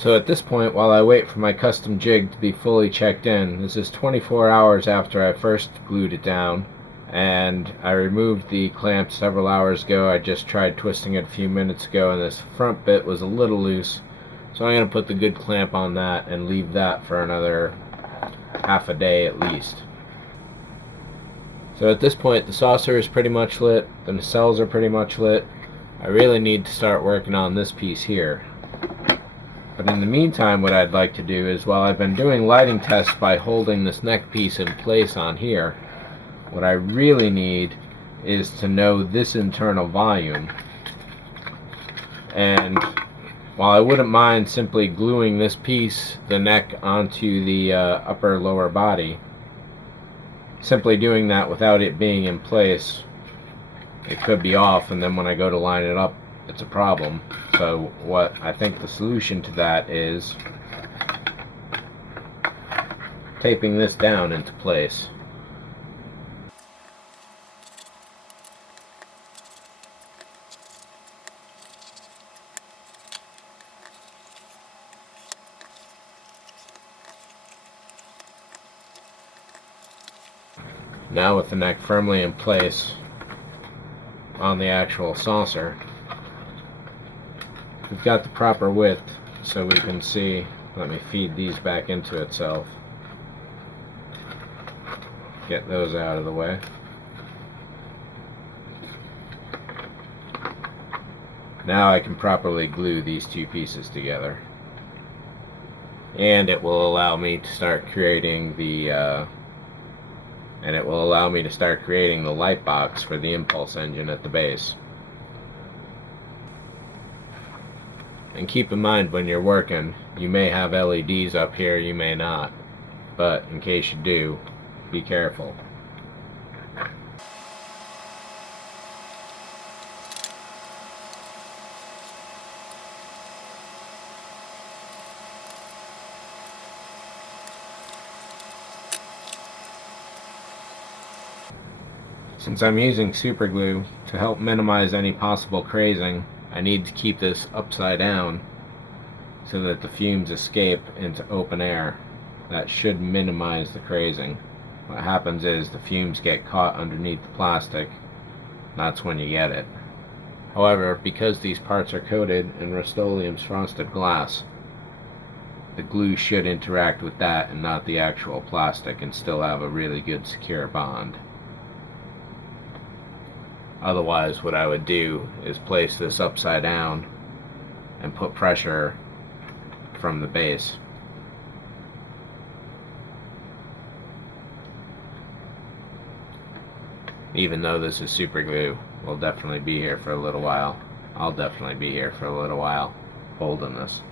So at this point, while I wait for my custom jig to be fully checked in, this is 24 hours after I first glued it down, and I removed the clamp several hours ago. I just tried twisting it a few minutes ago, and this front bit was a little loose, so I'm going to put the good clamp on that and leave that for another half a day at least. So at this point, the saucer is pretty much lit, the nacelles are pretty much lit. I really need to start working on this piece here. But in the meantime, what I'd like to do is, while I've been doing lighting tests by holding this neck piece in place on here, what I really need is to know this internal volume. And while I wouldn't mind simply gluing this piece, the neck, onto the upper lower body, simply doing that without it being in place, it could be off, and then when I go to line it up, it's a problem. So what I think the solution to that is taping this down into place. Now with the neck firmly in place on the actual saucer, we've got the proper width so we can see. Let me feed these back into itself. Get those out of the way. Now I can properly glue these two pieces together. And it will allow me to start creating the light box for the impulse engine at the base. And keep in mind, when you're working, you may have LEDs up here, you may not, but in case you do, be careful. Since I'm using super glue to help minimize any possible crazing, I need to keep this upside down so that the fumes escape into open air. That should minimize the crazing. What happens is the fumes get caught underneath the plastic. That's when you get it. However, because these parts are coated in Rust-Oleum's frosted glass, the glue should interact with that and not the actual plastic, and still have a really good secure bond. Otherwise, what I would do is place this upside down and put pressure from the base. Even though this is super glue, we'll definitely be here for a little while. I'll definitely be here for a little while holding this.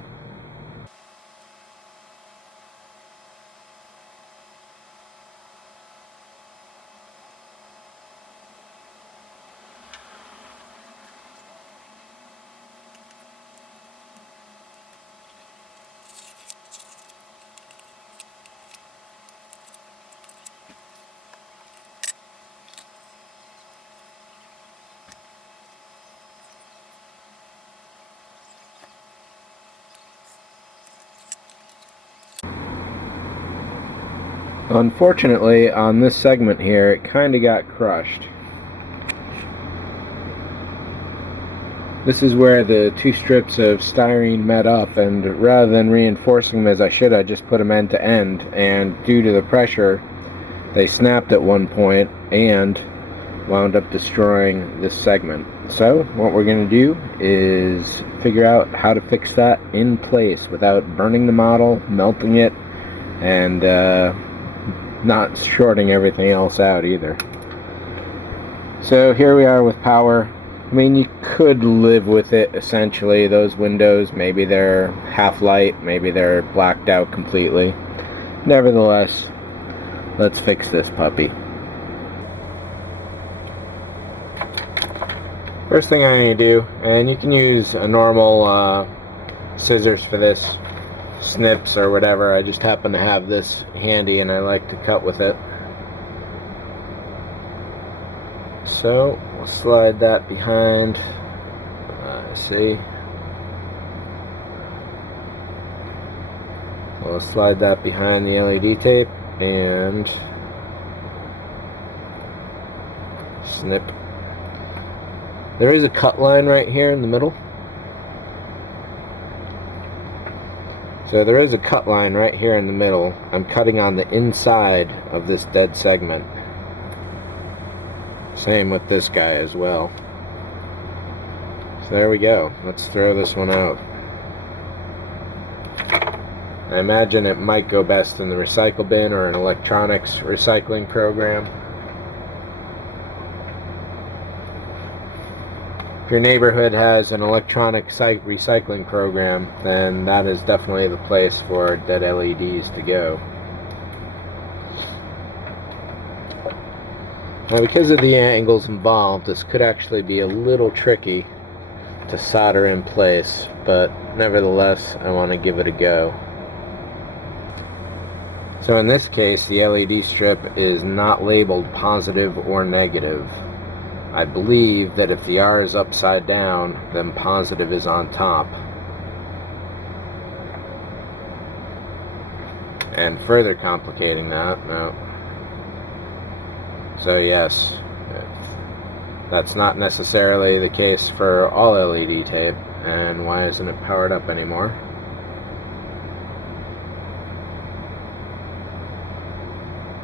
Unfortunately, on this segment here, it kind of got crushed. This is where the two strips of styrene met up, and rather than reinforcing them as I should, I just put them end to end, and due to the pressure, they snapped at one point and wound up destroying this segment. So what we're going to do is figure out how to fix that in place without burning the model, melting it, and not shorting everything else out either. So here we are with power. I mean, you could live with it essentially. Those windows, maybe they're half light, maybe they're blacked out completely. Nevertheless, let's fix this puppy. First thing I need to do, and you can use a normal scissors for this, snips or whatever. I just happen to have this handy and I like to cut with it. So we'll slide that behind. See, we'll slide that behind the LED tape and snip. There is a cut line right here in the middle. So there is a cut line right here in the middle. I'm cutting on the inside of this dead segment. Same with this guy as well. So there we go. Let's throw this one out. I imagine it might go best in the recycle bin or an electronics recycling program. If your neighborhood has an electronic recycling program, then that is definitely the place for dead LEDs to go. Now, because of the angles involved, this could actually be a little tricky to solder in place, but nevertheless, I want to give it a go. So in this case, the LED strip is not labeled positive or negative. I believe that if the R is upside down, then positive is on top. And further complicating that, no. So yes, that's not necessarily the case for all LED tape. And why isn't it powered up anymore?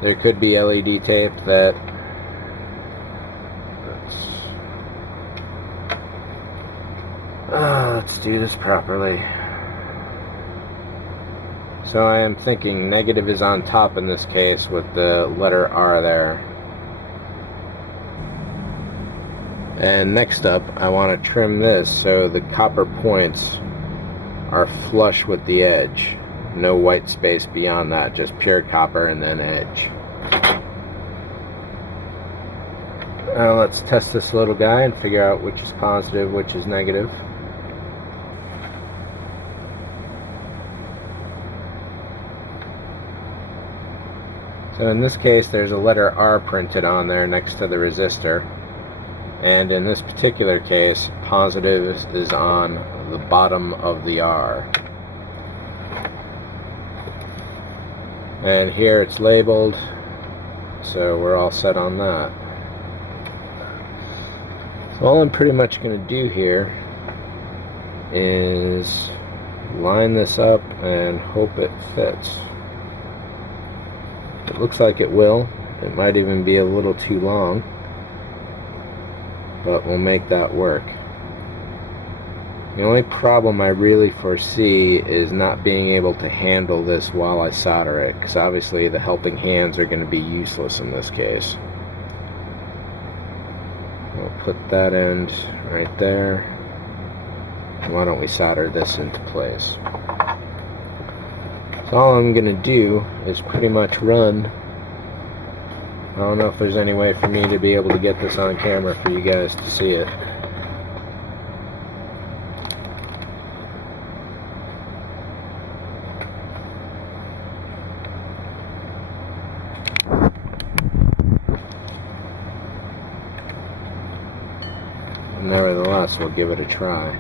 There could be LED tape that let's do this properly. So I am thinking negative is on top in this case with the letter R there. And next up, I want to trim this so the copper points are flush with the edge. No white space beyond that, just pure copper and then edge. Now let's test this little guy and figure out which is positive, which is negative. So in this case, there's a letter R printed on there next to the resistor. And in this particular case, positive is on the bottom of the R. And here it's labeled, so we're all set on that. So all I'm pretty much going to do here is line this up and hope it fits. It looks like it will. It might even be a little too long, but we'll make that work. The only problem I really foresee is not being able to handle this while I solder it, because obviously the helping hands are going to be useless in this case. We'll put that end right there. And why don't we solder this into place? So all I'm going to do is pretty much run. I don't know if there's any way for me to be able to get this on camera for you guys to see it. Nevertheless, we'll give it a try.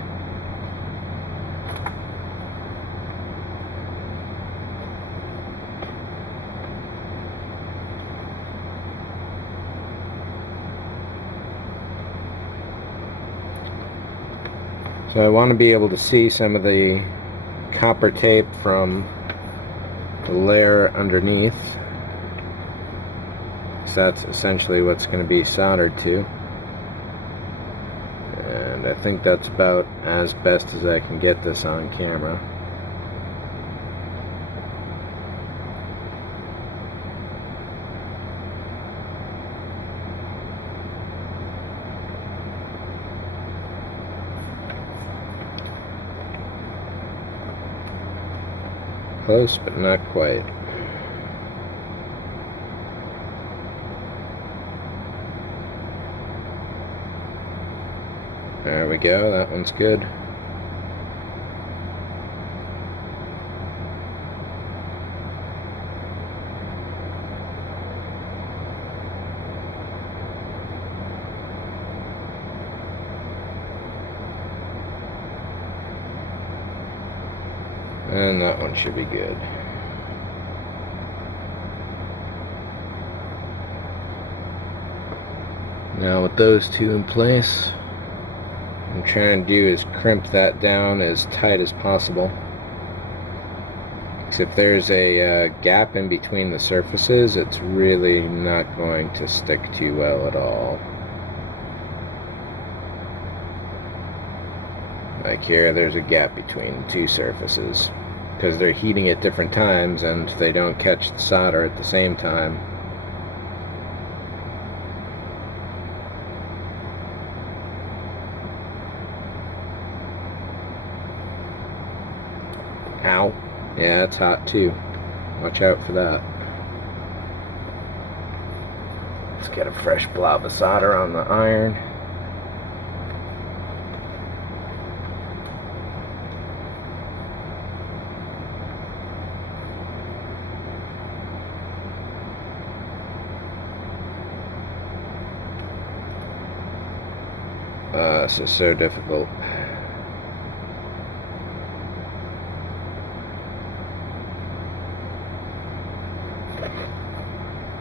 So I want to be able to see some of the copper tape from the layer underneath. So that's essentially what's going to be soldered to. And I think that's about as best as I can get this on camera. Close, but not quite. There we go, that one's good. And that one should be good. Now with those two in place, what I'm trying to do is crimp that down as tight as possible. Because if there's a gap in between the surfaces, it's really not going to stick too well at all. Like here, there's a gap between the two surfaces because they're heating at different times and they don't catch the solder at the same time. Ow. Yeah, it's hot too. Watch out for that. Let's get a fresh blob of solder on the iron. This is so difficult.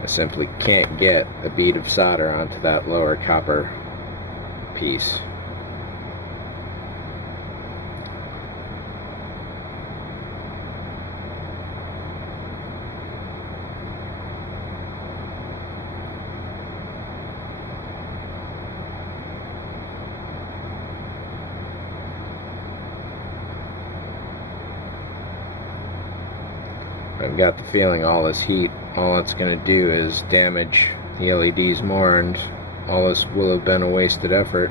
I simply can't get a bead of solder onto that lower copper piece. I've got the feeling all this heat, all it's going to do is damage the LEDs more, and all this will have been a wasted effort.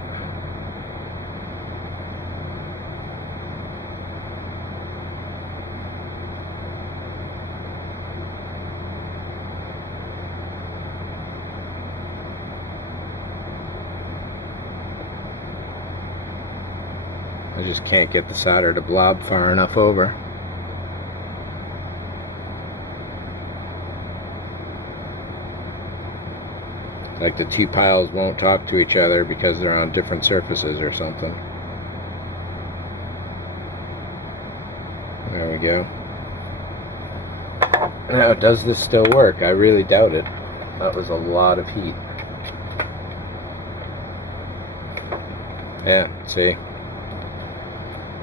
I just can't get the solder to blob far enough over. Like the two piles won't talk to each other because they're on different surfaces or something. There we go. Now, does this still work? I really doubt it. That was a lot of heat. Yeah, see?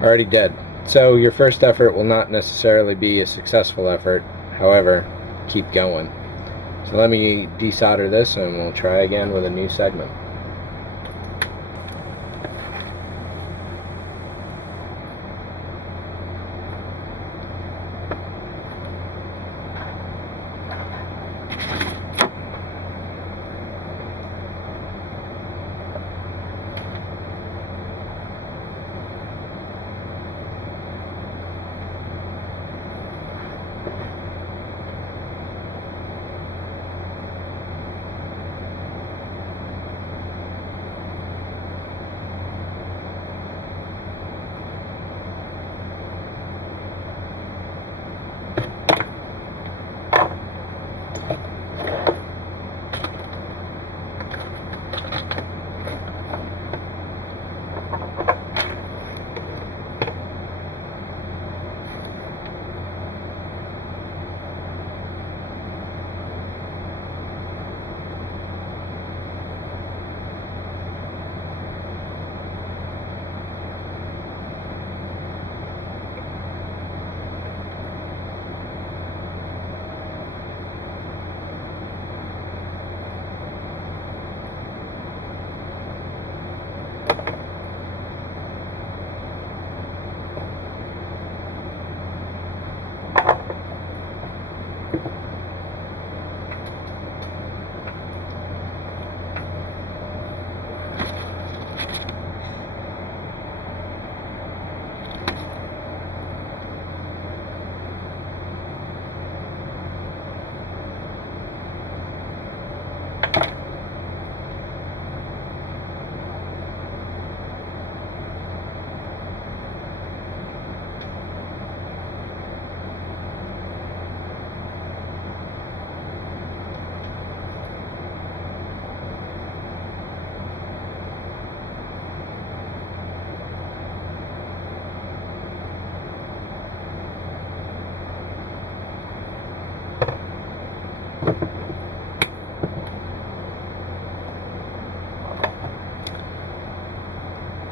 Already dead. So your first effort will not necessarily be a successful effort. However, keep going. So let me desolder this and we'll try again with a new segment.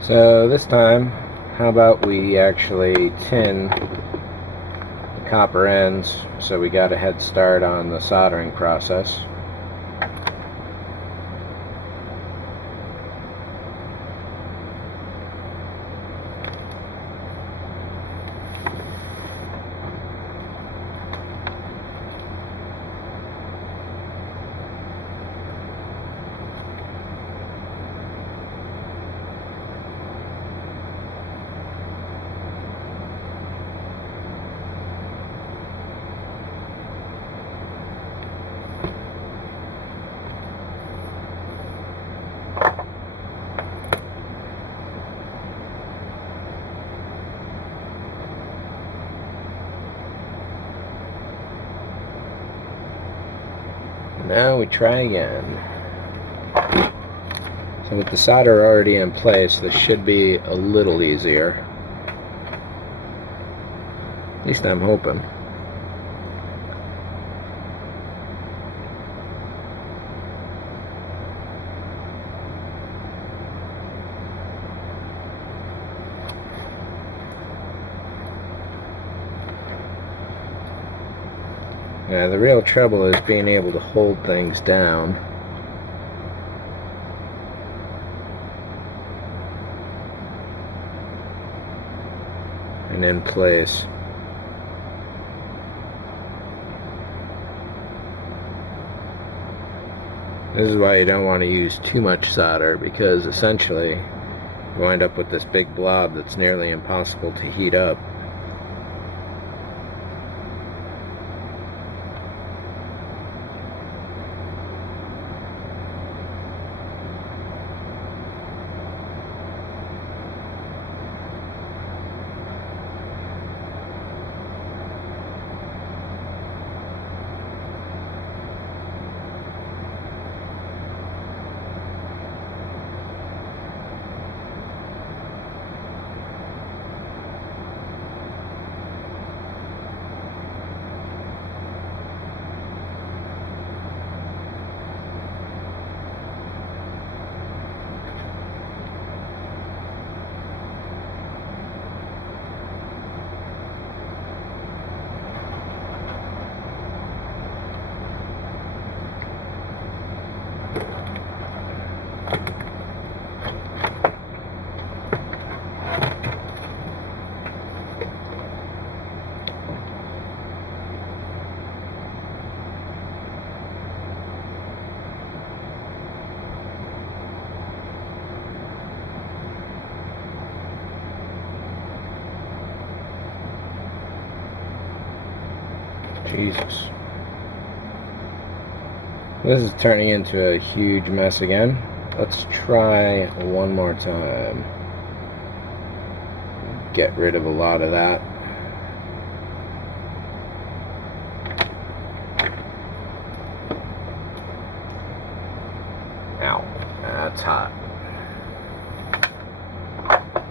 So this time, how about we actually tin the copper ends so we got a head start on the soldering process. Now we try again. So with the solder already in place, this should be a little easier. At least I'm hoping. Now the real trouble is being able to hold things down. And in place. This is why you don't want to use too much solder, because essentially you wind up with this big blob that's nearly impossible to heat up. Jesus. This is turning into a huge mess again. Let's try one more time. Get rid of a lot of that. Ow, that's hot.